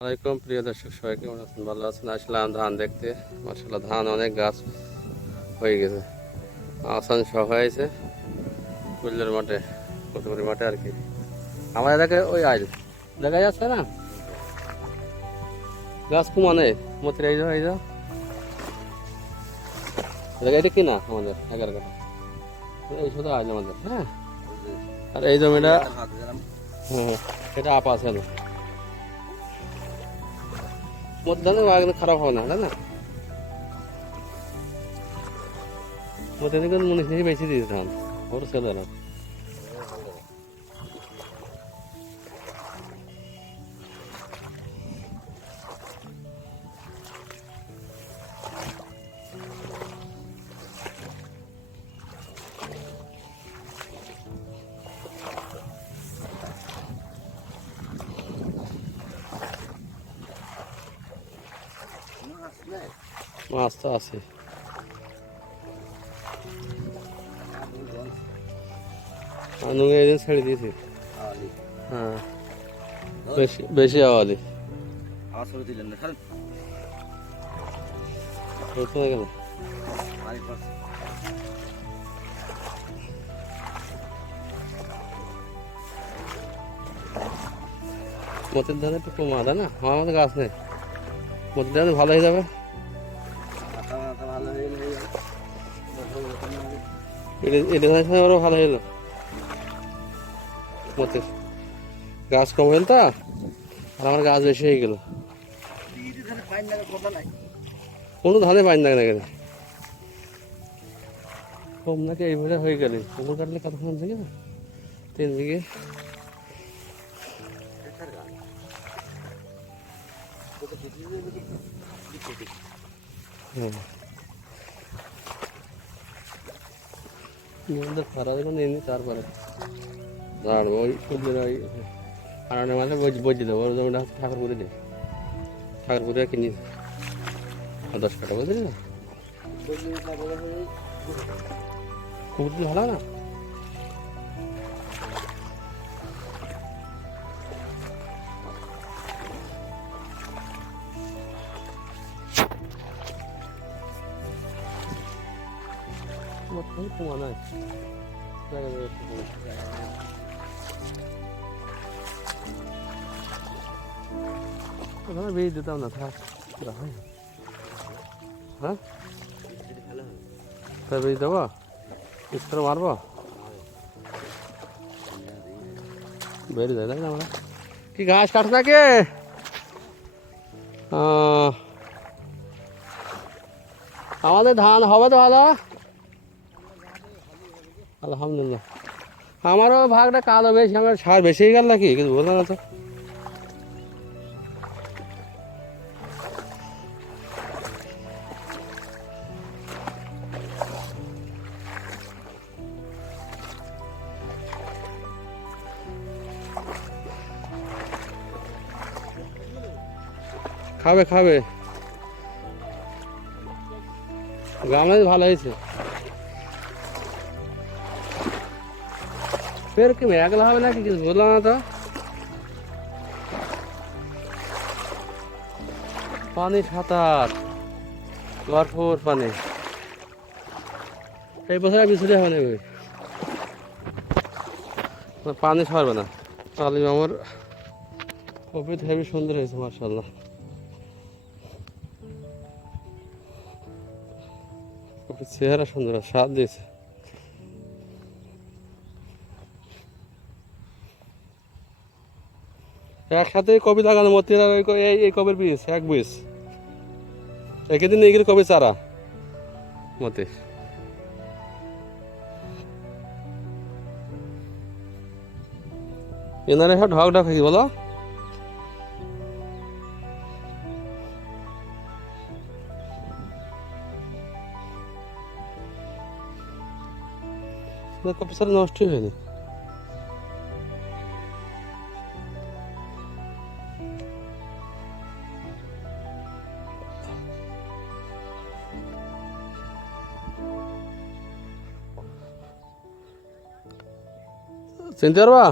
আসসালামাইকুম প্রিয় দর্শক, সবাই কেমন আছেন? ভালো আছেন? আসলাম ধান দেখতে। মাশাআল্লাহ, ধান অনেক গাছ হয়ে গেছে, আসান সহ হয়েছে কুল্লের মাঠে, কতগুলি মাঠে আর কি। আমার এলাকায় ওই আইল দেখা যাচ্ছে না, গাছ কমানে মতির এই যাও এটা কি না আমাদের 11 কাঠা, এই শুধু আইল আমাদের। হ্যাঁ, আর এই জমিটা হ্যাঁ এটা আপা আছে না, মতির ধান একদম খারাপ হবে না, তাই না? মতির ধান মনে হয় বেশি দিয়েছে ধান, ওর ছেলে না। মাছ তো আছে, নুঙ্গে এদিন ছেড়ে দিয়েছি। হ্যাঁ, বেশি বেশি আওয়ালি গেল। মতির ধান একটু কম আদা না, আমাদের গাছ নেই। মতির ধান ভালো হয়ে যাবে, এটা ধানের সময় আরও ভালো হলো। মতির গাছ কম হইল তা, আর আমার গাছ বেশি হয়ে গেল। কোনো ধানে পাইন লাগে না কেন, কম নাকি এইভাবে হয়ে গেলে পুকুর কাটলে কতক্ষণ থেকে না 3 বিঘে। হ্যাঁ, খারাপ নিয়ে তারপরে দাঁড়বো ওই সবজির ওই আড়ানের মাঝে বজি দেবো, ওর জমিটা ঠাকুরপুরে দিই, ঠাকুরপুরে কিনি 10 কাঠা, বুঝলি না? কুকুর ভালো না, কমা নাই বেরিয়ে দিতাম না, থাক। হ্যাঁ, তা বেরিয়ে দেবো, করে মারবো, বেরিয়ে যায় তাই না? আমরা কি ঘাস কাটে নাকি? আমাদের ধান হবে তো ভালো, আলহামদুলিল্লাহ। আমারও ভাগটা কালো বেশি, আমার সার বেশি গেল নাকি কিছু বললাম না তো। খাবে খাবে, গ্রামে ভালো হয়েছে। ফের কি মেঘলা হবে নাকি কিছু বললাম না তো। পানি 7 ভরপুর পানি, এই বছর বিছুড়ে হবে না, পানি ছাড়বে না। তাহলে আমার কপি হেবি সুন্দর হয়েছে মাশাআল্লাহ, কপির চেহারা সুন্দর, স্বাদ দিয়েছে। একসাথে কপি লাগানো মতির আর এই কপির বীজ এক বীজ, একদিন এইগুলো কপি চারা মতে। এনারে সব ঢক ঢক কি বলো, কপি চারা নষ্টই হয়নি। চিনতে পারবা?